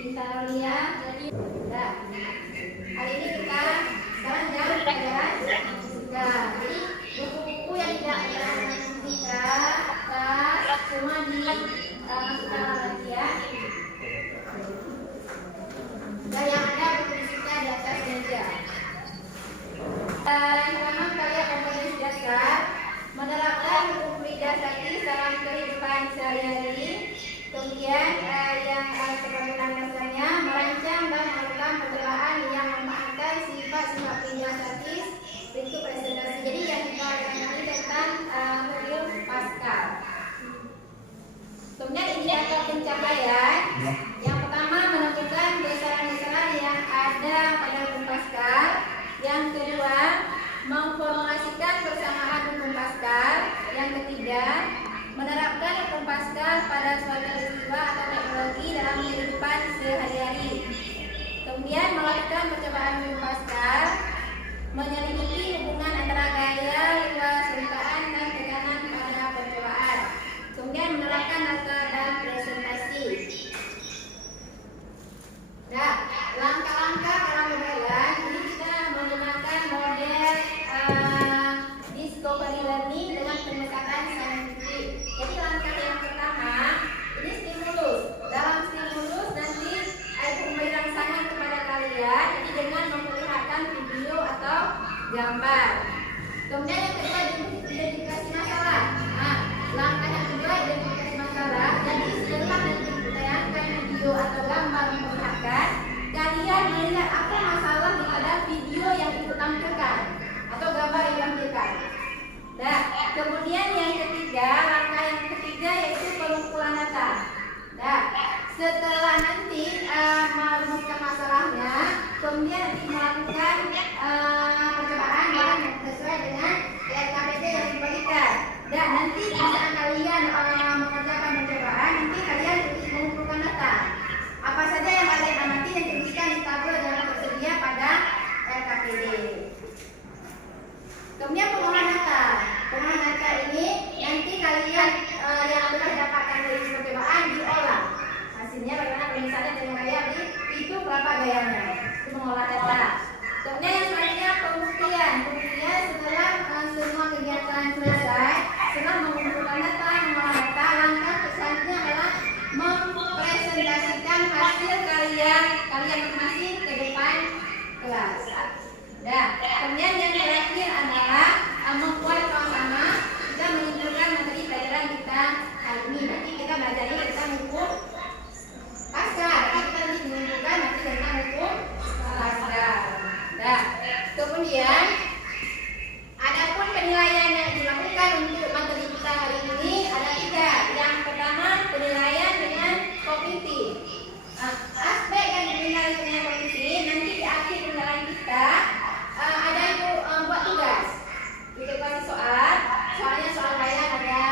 Intarolia dari nah, hari ini kita sekarang jam pelajaran fisika. Jadi buku-buku yang tidak pelajaran fisika semua dimasukkan lagi ya. Dan yang ada buku fisika di atas meja. Pertama kalian kompetensi dasar menerapkan hukum fluida statis dalam kehidupan sehari-hari. Kemudian yang sebagai landasannya merancang dan melakukan percobaan yang memanfaatkan sifat-sifat fluida statis. Berikut presentasi. Jadi yang kita akan ini tentang hukum Pascal. Kemudian indikator pencapaian. Yang pertama menentukan besaran-besaran yang ada pada hukum Pascal. Yang kedua memformulasikan persamaan hukum Pascal. Yang ketiga menerapkan hukum Pascal pada suatu peristiwa atau teknologi dalam kehidupan sehari-hari. Kemudian melakukan percobaan hukum Pascal, menyelidiki hubungan antara gaya, luas, lingkaran, dan tekanan pada percobaan. Kemudian menerapkan data dan presentasi. Nah, langkah-langkah dalam pembelajaran ini kita menggunakan model discovery learning dengan pendekatan saintifik. Jadi langkah yang pertama ini stimulus. Dalam stimulus nanti ibu memberi rangsangan kepada kalian, jadi dengan memperlihatkan video atau gambar. Kemudian yang kedua identifikasi masalah. Nah, langkah yang kedua identifikasi masalah. Jadi setelah nanti ditayangkan video atau gambar memperlihatkan, kalian melihat apa masalah pada video yang ditampilkan atau gambar yang ditampilkan. Nah, kemudian yang ketiga, langkah yang ketiga yaitu pengumpulan data. Nah, setelah nanti merumuskan masalahnya, kemudian nanti melakukan percobaan yang sesuai dengan LKPD yang diberikan. Dan nanti saat kalian mengerjakan percobaan, nanti kalian mengumpulkan data. Apa saja yang kalian amati dan tuliskan di tabel yang tersedia pada LKPD. Kemudian pengolahan data. Pengolahan data ini nanti kalian yang telah dapatkan dari percobaan diolah. Hasilnya bagaimana misalnya dengan gaya itu berapa gayanya. Itu mengolah data. Kemudian yang selanjutnya pembuktian. Pembuktian setelah semua kegiatan selesai, setelah mengumpulkan data, mengolah data, langkah selanjutnya adalah mempresentasikan hasil kalian masing-masing ke depan kelas. Nah, kemudian yang terakhir adalah membuat sama-sama kita menyimpulkan materi pelajaran kita hari ini. Nanti kita belajar ini tentang hukum Pascal. Kita nanti menyimpulkan materi tentang hukum Pascal. Nah, kemudian adapun penilaian yang dilakukan untuk materi kita hari ini ada 3. Yang pertama penilaian dengan kognitif. Aspek yang dinilai dengan kognitif nanti di akhir penilaian kita ada itu buat tugas. Kita kasih soal. Soalnya soal layan ada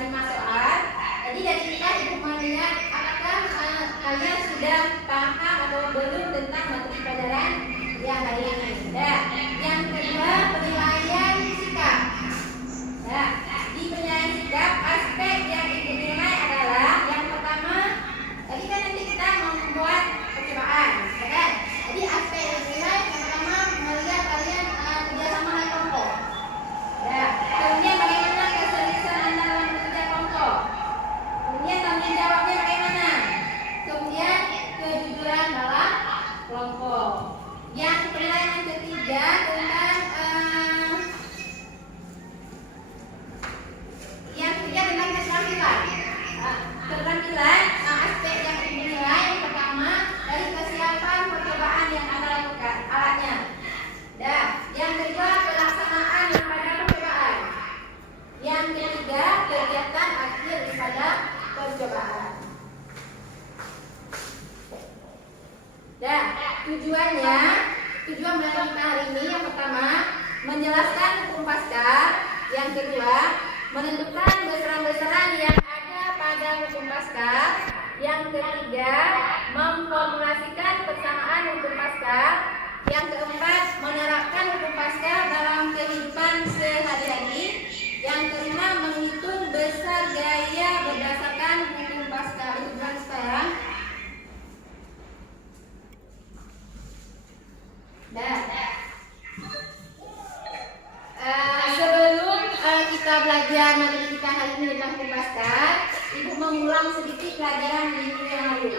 5 soal. Jadi dari kita ibu melihat apakah kalian sudah paham atau belum tentang materi pelajaran yang hari ini. Nah, yang kedua penilaian sikap. Nah, di penilaian sikap aspek yang ibu nilai adalah yang pertama tadi kan nanti kita membuat percobaan, ya kan? Jadi aspek yang dinilai yang pertama melihat kalian kerjasama dengan kelompok. Ya, kemudian bagaimana keseriusan Anda dalam bekerja kelompok. Kemudian tanggung jawabnya bagaimana. Kemudian kejujuran dalam kelompok. Yang penilaian yang ketiga tentang keterampilan. Keterampilan aspek yang dinilai yang pertama dari kesiapan percobaan yang Anda lakukan alatnya. Dan yang kedua pelaksanaan pada percobaan. Yang ketiga kegiatan akhir pada percobaan. Dan tujuan belajar kita hari ini yang pertama menjelaskan hukum Pascal. Yang kedua menentukan besaran-besaran yang ada pada hukum Pascal. Yang ketiga memformulasikan persamaan hukum Pascal. Yang keempat menerapkan hukum Pascal dalam kehidupan sehari-hari. Yang kelima menghitung besar gaya berdasarkan hukum Pascal. Itu kan sekarang mengulang sedikit pelajaran minggu yang lalu.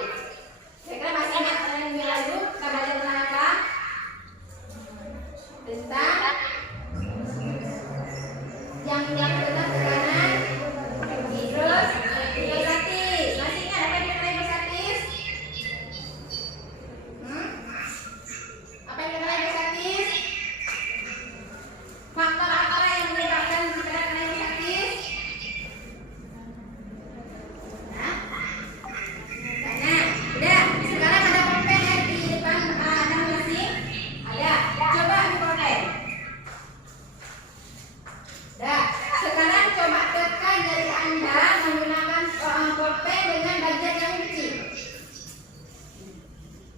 Kira-kira masih ingat minggu yang lalu kita belajar tentang apa? Tentang yang tentang tekanan hidrostatis. Masih ingat apa yang tentang hidrostatis? Apa yang tentang hidrostatis? Faktor apa yang menyebabkan tekanan hidrostatis? Udah, sekarang ada pulpen ya di depan Anda masih ada. Coba di pulpen. Dah, sekarang coba tekan jari Anda menggunakan pulpen dengan bagian yang kecil.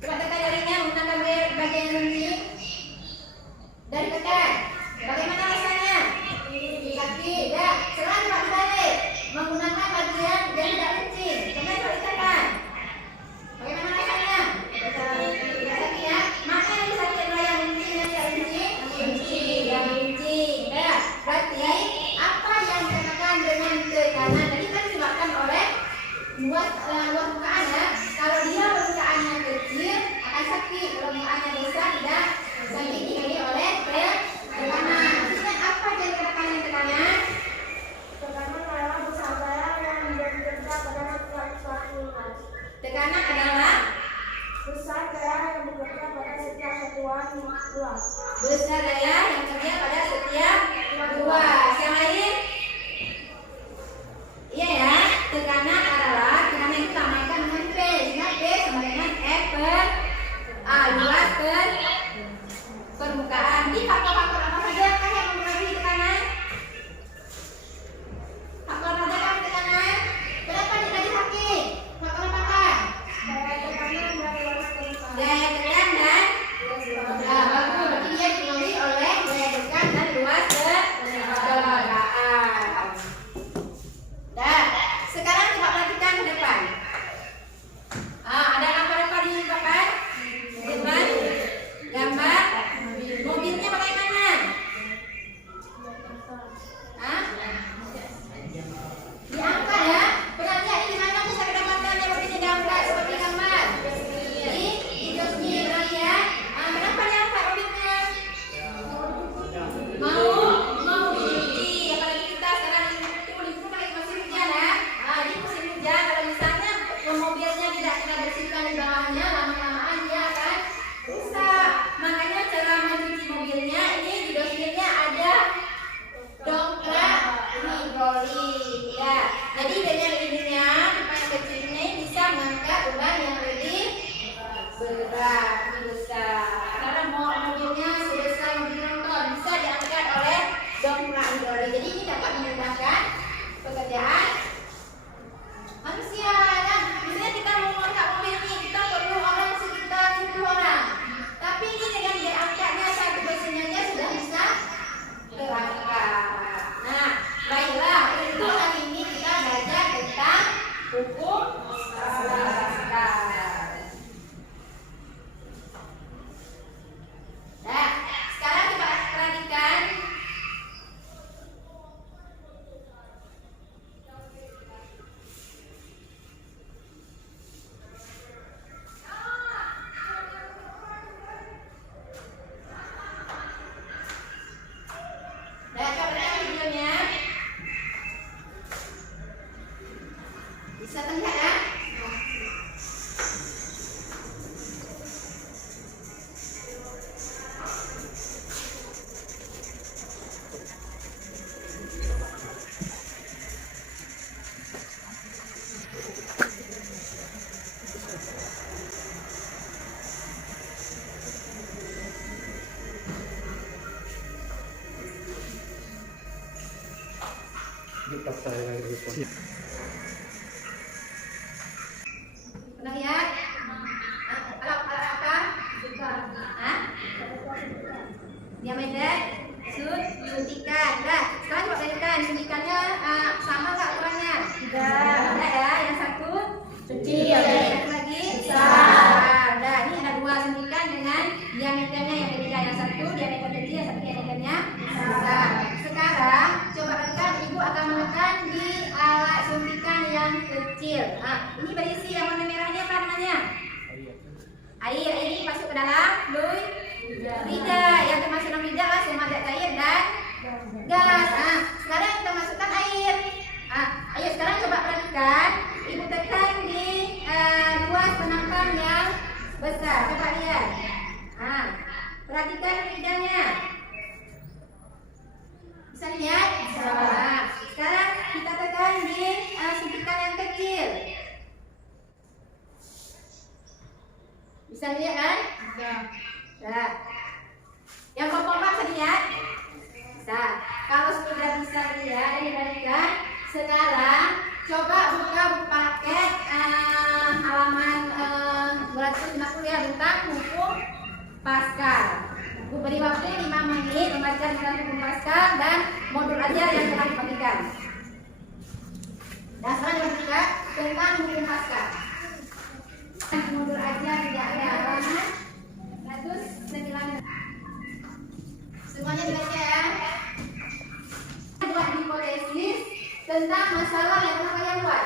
Coba tekan jarinya menggunakan bagian yang kecil. Dan tekan. Bagaimana rasanya? Sakit. Dah, sekarang coba dibalik menggunakan bagian yang tidak kecil. Kemudian coba ditekan. Bagaimana rasanya? Sakit ya? Mana yang sakit adalah yang kecil yang tidak kecil? Yang kecil. Dah, berarti apa yang dikatakan dengan tekanan tadi kan disebabkan oleh luas permukaan ya. Kalau dia permukaannya kecil akan sakit, kalau permukaannya besar tidak sakit. Ini oleh tekanan. Maksudnya apa yang dikatakan dengan tekanan? Tekanan adalah besar gaya yang bekerja pada setiap unit. Tekanan adalah Besar gaya yang bekerja pada setiap satuan luas. besar daya yang kerja pada setiap luas. Yang lain? Iya ya, tekanan adalah tekanan yang disamakan dengan P. Sehingga P sama dengan F per A, luas per permukaan. Di faktor-faktor apa saja kan yang mempengaruhi tekanan? Faktor apa saja kan tekanan? Kenapa dia jadi sakit? Faktor apakah? Daya tekanan dan luas permukaan. Daya tekan dan bagus. Berarti dia dipengaruhi oleh daya tekan dan luas permukaan. Dah, sekarang coba perhatikan ke depan. Ada apa-apa di depan? Depan gambar mobilnya bagaimana? Diangkat ya. Pernah lihat di mana bisa kedapatan yang mobilnya diangkat seperti gambar? Di hidrosnya pernah lihat? Kenapa diangkat mobilnya? Mau dicuci. Apalagi kita sekarang itu pakai musim hujan ya. Di musim hujan kalau misalnya mobilnya tidak kita bersihkan di bawahnya, lama-lamaan dia akan rusak. Makanya cara mencuci mobilnya ini di dosirnya ada dongkrak hidrolik ya. Jadi dengan ininya pipa yang kecil ini bisa mengangkat beban yang lebih berat, lebih besar. Karena mobilnya sebesar mobil motor bisa diangkat oleh dongkrak hidrolik. Jadi ini dapat memudahkan pekerjaan manusia. Dan biasanya kita mau mengangkat mobil ini kita perlu orang sekitar 10 orang. Tapi ini dengan diangkatnya satu personnya aja sudah bisa terangkat. Nah, baiklah untuk hari ini kita belajar tentang hukum Pascal. Nah, sekarang kita perhatikan videonya. Bisa terlihat ya? Pernah lihat? Alat apa? Diameter suntikan. Dah, sekarang coba tanyakan suntikannya sama nggak ukurannya? Tidak. Ada ya, yang satu kecil, yang satu lagi besar. Dah, ini ada dua suntikan dengan diameternya yang berbeda. Yang satu diameter kecil, yang satu diameternya besar. Sekarang coba lihat, ibu akan menekan di alat kecil. Ini berisi yang warna merahnya apa namanya? Air. Ini masuk ke dalam lidah. Yang termasuk dalam lidah langsung ada air dan gas. Sekarang kita masukkan air. Ayo sekarang coba perhatikan. Ibu tekan di luas penampan yang besar. Coba lihat. Perhatikan lidahnya. Bisa lihat? Bisa. Sekarang kita tekan di suntikan yang kecil. Bisa lihat kan? Bisa. Yang pompa bisa lihat? Bisa. Kalau sudah bisa lihat dan dibalikan, sekarang coba buka paket halaman 250 ya, tentang hukum Paskal. Bu beri waktu 5 menit membaca tentang hukum Paskal dan modul ajar yang telah dibagikan. Dan sekarang juga tentang hukum Paskal. Modul ajar tidak ada halaman 109. Semuanya dibaca ya. Buat hipotesis tentang masalah yang pernah kalian buat.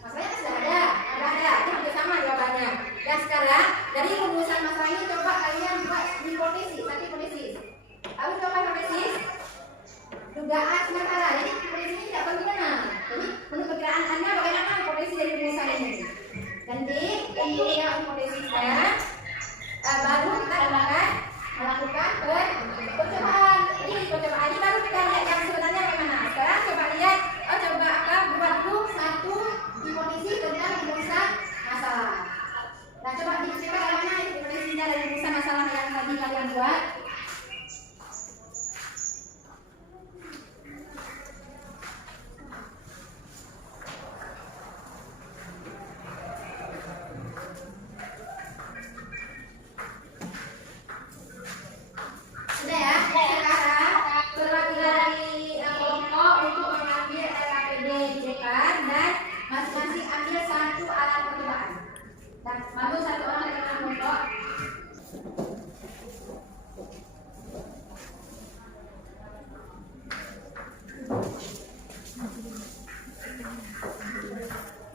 Masalahnya sudah ada. Itu hampir sama jawabannya. Dan sekarang dari rumusan masalah ini coba kalian buat hipotesis. Satu hipotesis. Lalu coba hipotesis dugaan sementara. Jadi hipotesis ini tidak tahu gimana. Jadi menurut perkiraan Anda bagaimana hipotesis dari rumusan ini? Nanti untuk yang hipotesisnya baru kita akan melakukan percobaan. Ini percobaan ini baru kita lihat yang sebenarnya bagaimana. Sekarang coba lihat, coba buat dulu satu hipotesis tentang rumusan masalah. Nah coba dicek bagaimana hipotesisnya dari rumusan masalah yang tadi kalian buat. Sudah ya, sekarang perwakilan dari kelompok untuk mengambil LKPD dicekan dan masing-masing ambil satu alat percobaan. Nah, baru satu orang dari kelompok.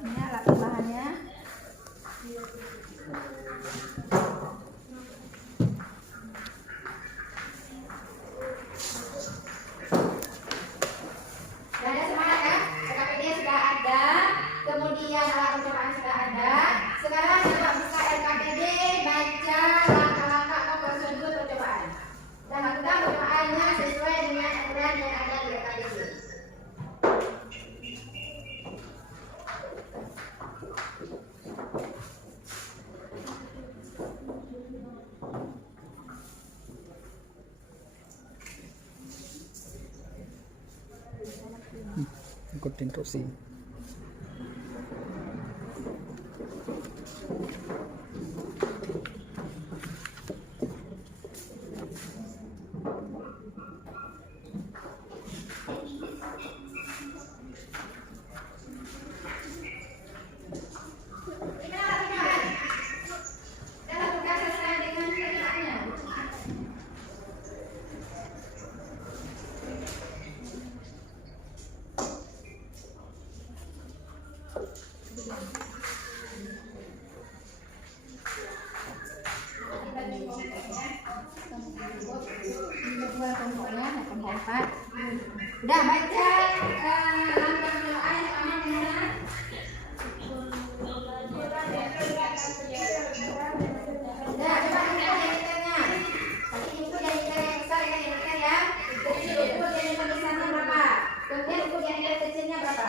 Ini alat bahannya. Kemudian alat percobaan sudah ada. Sekarang coba buka LKPD, baca langkah-langkah atau prosedur percobaan. Dan lakukan percobaannya sesuai dengan aturan yang ada di LKPD. Ikutin terus sih. Udah baca langkah percobaan sama benar. Udah coba lihat detailnya. Tapi ini tuh dari yang besar ya, yang besar ya. Kecil itu dari yang besarnya berapa? Kemudian untuk yang kecilnya berapa?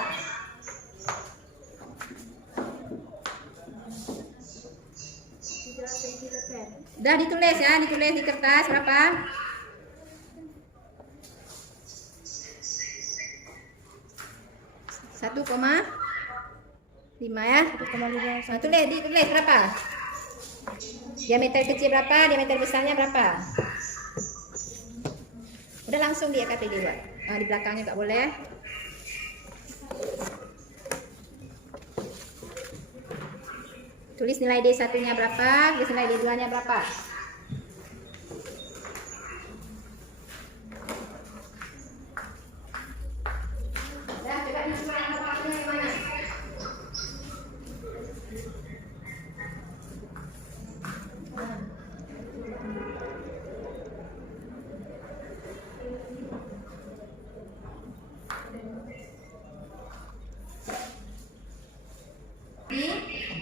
Udah ditulis ya, ditulis di kertas berapa? 1,5 ya. 1,5. Nah, ditulis berapa? Diameter kecil berapa? Diameter besarnya berapa? Udah langsung di LKPD buat. Di belakangnya nggak boleh. Tulis nilai D1-nya berapa, tulis nilai D2-nya berapa. Udah, coba ini gimana?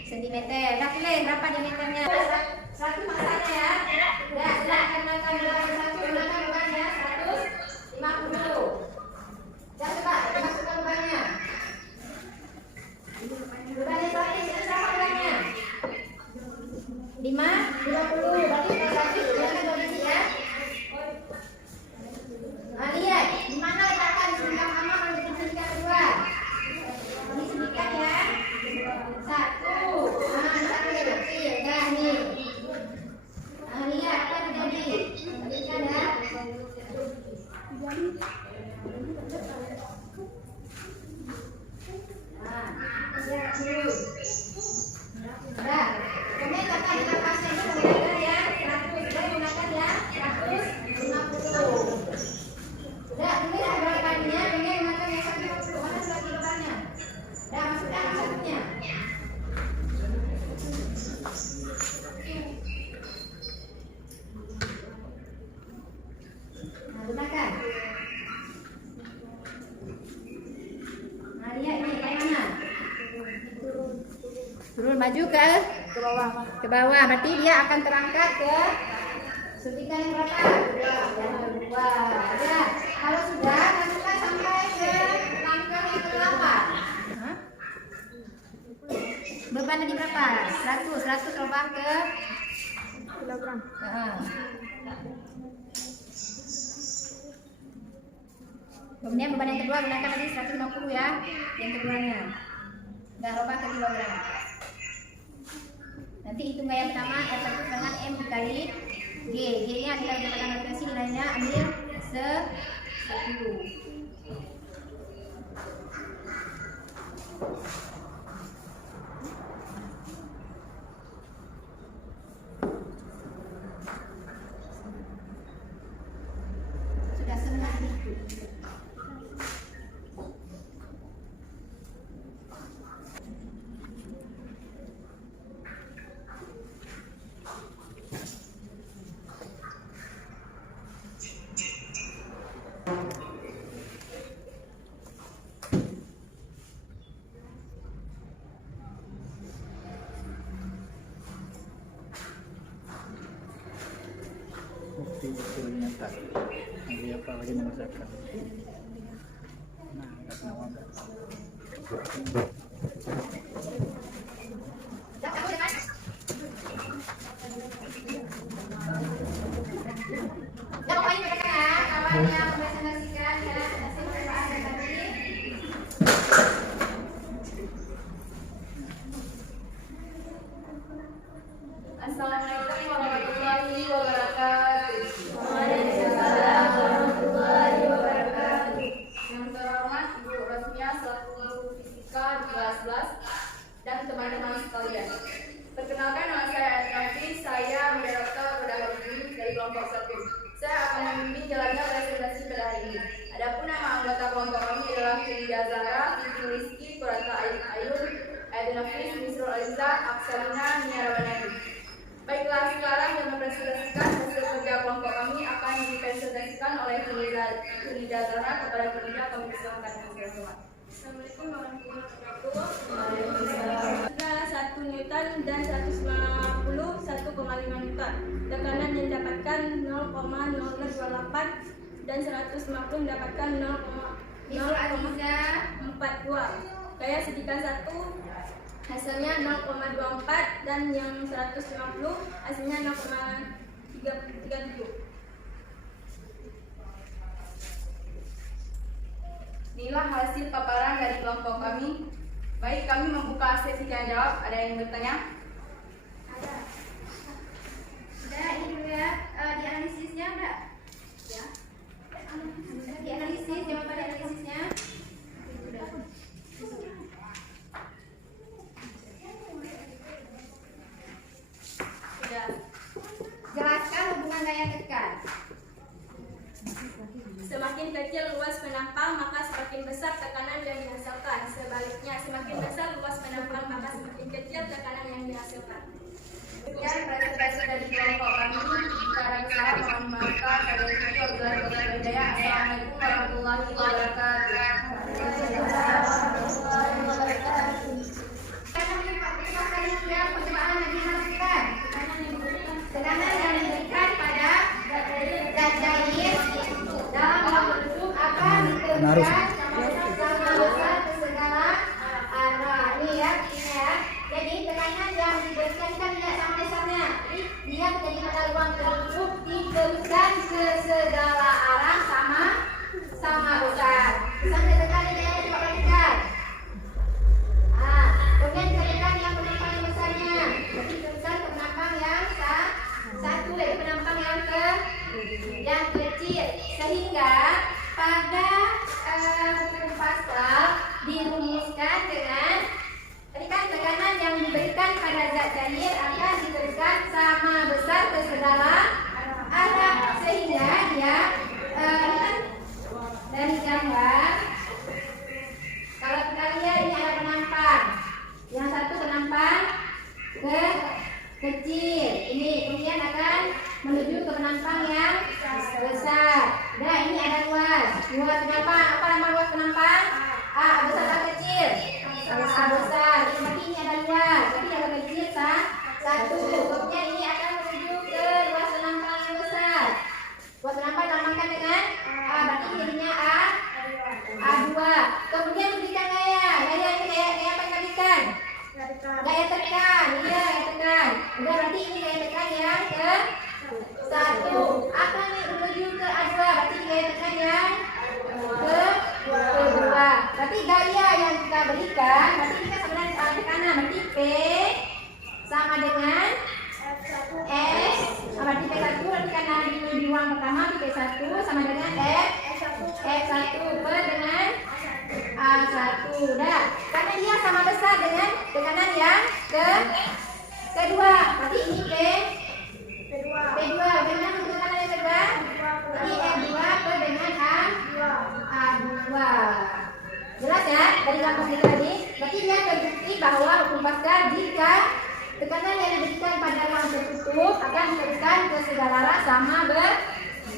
sentimeter. Udah pilih berapa diameternya? Satu masanya ya. Udah, silakan makan beban satu, gunakan bebannya 150. Udah coba dimasukkan bebannya. Bebannya berapa? Berapa bebannya? 50. Berarti satu gunakan kondisi ya. Nah, lihat di mana letakkan suntikan pertama kalau suntikan kedua. Ini suntikan ya. 1. Nah, satu kecil. Dah nih. Nah, lihat apa terjadi. Suntikan ya. Nah, lihat dulu. Udah. Kemudian kata kita pasang itu menggunakan ya 100. Kita gunakan ya 150. Udah, ini ada bebannya, pengen makan yang 150. Mana sudah bebannya? Udah, masukkan satunya. Nah, gunakan. Nah, lihat ini kayak mana? Turun maju ke bawah. Ke bawah, berarti dia akan terangkat ke suntikan yang berapa? Yang kedua. Ya, kalau sudah masukkan sampai ke langkah yang ke-8. Beban tadi berapa? 100 lubang ke kilogram. Kemudian beban yang kedua gunakan tadi 150 ya. Yang keduanya. Enggak lubang ke kilogram. Nanti hitung gaya pertama R1 dengan M dikali G. G-nya kita mendapatkan referensi nilainya ambil 10. Sudah senang itu. Bukti nyata. Nanti apa lagi mengerjakan. Nah, nggak kenapa. Ya, pokoknya mereka ya, kawan yang presentasikan ya, hasil percobaan tadi. Assalamualaikum warahmatullahi wabarakatuh. Waalaikumsalam warahmatullahi wabarakatuh. Yang terhormat Ibu Rosmia selaku guru fisika di kelas 11 dan teman-teman sekalian. Perkenalkan, nama saya Adnafi, saya Direktur pada hari ini dari kelompok 1. Saya akan membimbing jalannya presentasi pada hari ini. Adapun nama anggota kelompok kami adalah Frida Zahra, Siti Rizky, Kurata Ayun, Adnafis, Misrul Aliza, Aksalina, Nia Rawanadi. Baiklah, sekarang yang mempresentasikan hasil kerja kelompok kami akan dipresentasikan oleh Frida Zahra kepada Frida. Kami persilakan dengan hormat. Assalamualaikum warahmatullahi wabarakatuh. Sudah 1 Newton dan 150 1,5 Newton. Tekanan yang didapatkan 0,0028 dan 150 mendapatkan 0,042. Gaya sedikan 1 hasilnya 0,24 dan yang 150 hasilnya 0,37. Inilah hasil paparan dari kelompok kami. Baik, kami membuka sesi tanya jawab. Ada yang bertanya? Ada. Udah, ini dulu ya, dianalisisnya udah. Ya. Dianalisis, jawaban analisisnya. Sudah. Jelaskan hubungan gaya tekan. Semakin kecil luas penampang, maka semakin besar tekanan yang dihasilkan. Sebaliknya, semakin besar luas penampang, maka semakin kecil tekanan yang dihasilkan. Jadi tekanan yang diberikan kan tidak sama besarnya. Jadi dia menjadi pada ruang tertutup diberikan ke segala arah sama besar. Sampai tekan ini yang coba perhatikan. Kemudian ditekan yang penampang yang besarnya. Jadi terusan ke penampang yang satu, yaitu penampang yang kecil. Sehingga pada hukum Pascal dirumuskan dengan tekanan yang diberikan pada zat cair akan diberikan sama besar ke segala arah, sehingga dia dari gambar kalau kita lihat ini ada penampang, yang satu penampang kecil ini, kemudian akan menuju ke penampang yang besar. Nah ini ada luas penampang. Apa nama luas penampang? A besar atau kecil? A besar. Berarti ini ada luas. Berarti ada kecil satu. Kemudian ini akan menuju ke luas penampang yang besar. Luas penampang dinamakan dengan A. Berarti jadinya A2. Kemudian berikan gaya. Gaya ini gaya apa yang berikan? Gaya tekan. Iya gaya tekan. Udah berarti ini gaya tekan yang ke satu. Akan menuju ke A2. Berarti gaya tekan yang kedua. Berarti gaya yang kita berikan, berarti kita sebenarnya tekanan, berarti P sama dengan S. Berarti P1 berarti karena di ruang pertama P1 sama dengan F1 per dengan A1. Udah. Karena dia sama besar dengan tekanan yang kedua. Berarti ini P2. Bagaimana untuk tekanan yang kedua? Ini F2 per dengan A2. Jelas ya? Dari gambar ini tadi. Berarti dia terbukti bahwa hukum Pascal jika tekanan yang diberikan pada ruang tertutup akan diberikan ke segala arah sama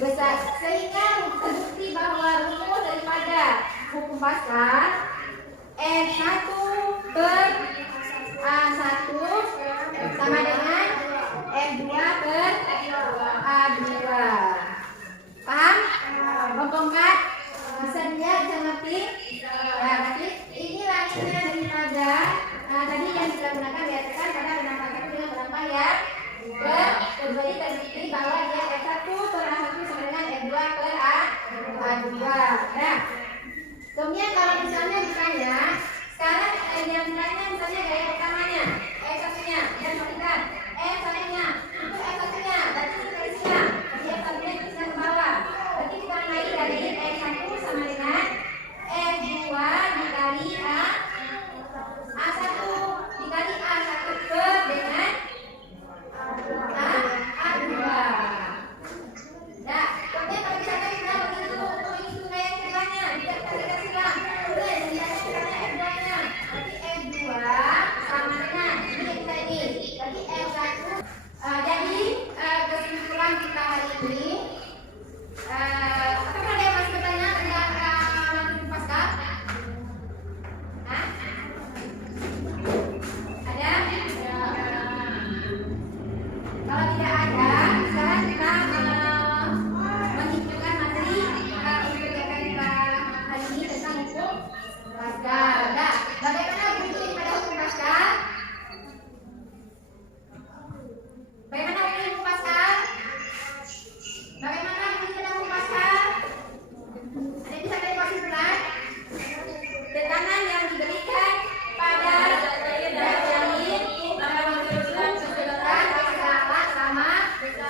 besar. Sehingga terbukti bahwa rumus daripada hukum Pascal F1 per A1 sama dengan F2 per A2. Paham? Bongkar? Bisa dilihat, bisa ngerti? Ya, berarti ini lainnya daripada tadi yang kita gunakan gaya tekan pada penampang satu dengan penampang yang kedua. Jadi terbukti bahwa dia F1 per A1 sama dengan F2 per A2. Nah, kemudian kalau misalnya ditanya, sekarang yang ditanya misalnya gaya pertamanya, F1-nya, dan perhatikan F1-nya, itu F1-nya, berarti ini dari sini, jadi F1-nya di sini ke bawah. Berarti kita mulai dari F1 sama dengan F2 dikali A1 dikali A1 per dengan A2. Nah, kemudian kalau misalkan kita begitu untuk itu gaya keduanya, tidak kita kasih lah. Udah, jadi kita F2-nya. Berarti F2 sama dengan ini kita ini. Berarti F1. Jadi kesimpulan kita hari ini. Apakah ada yang masih bertanya tentang hukum Pascal? Ada? Kalau tidak ada, sekarang kita menunjukkan materi untuk kegiatan kita hari ini tentang hukum Pascal. Nah, bagaimana bunyi pada hukum Pascal? Bagaimana bunyi hukum Pascal? Bagaimana bunyi pada hukum Pascal? Ada yang bisa dari kesimpulan? Tekanan yang diberikan pada zat cair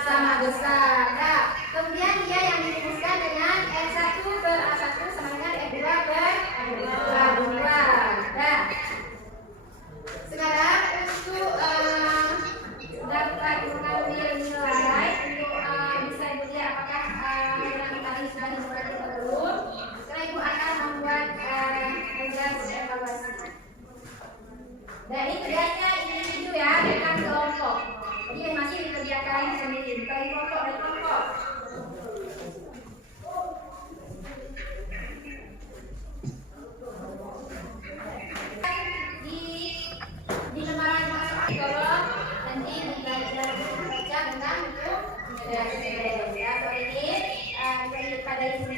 sama besar. Nah, kemudian dia yang dirumuskan dengan F1 per A1 sama dengan F2 per A2. Nah, sekarang untuk dapat mengambil nilai untuk bisa ibu lihat apakah yang tadi sudah dimulai atau belum. Sekarang ibu akan membuat tugas evaluasi. Dan ini kerjanya individu ya, bukan kelompok. Jadi masih dikerjakan sendiri, bukan kelompok, dari kelompok. Di lembaran tolong nanti belajar baca tentang hukum. Ya, hari ini pada ini